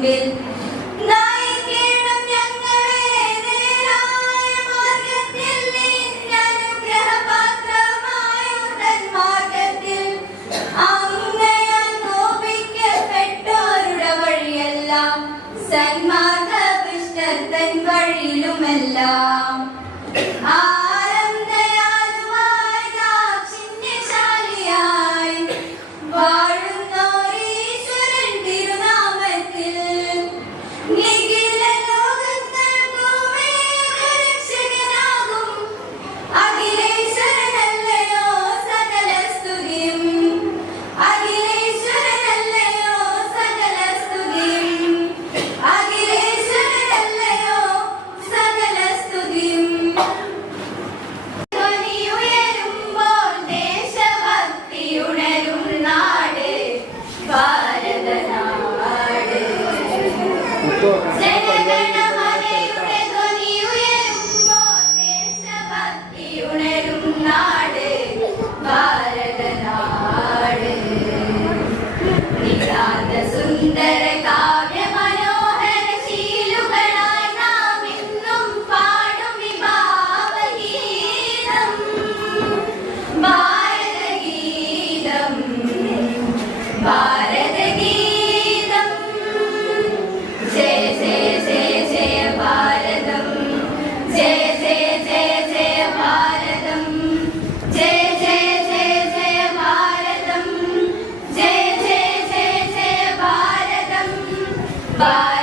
will Sim. Bye.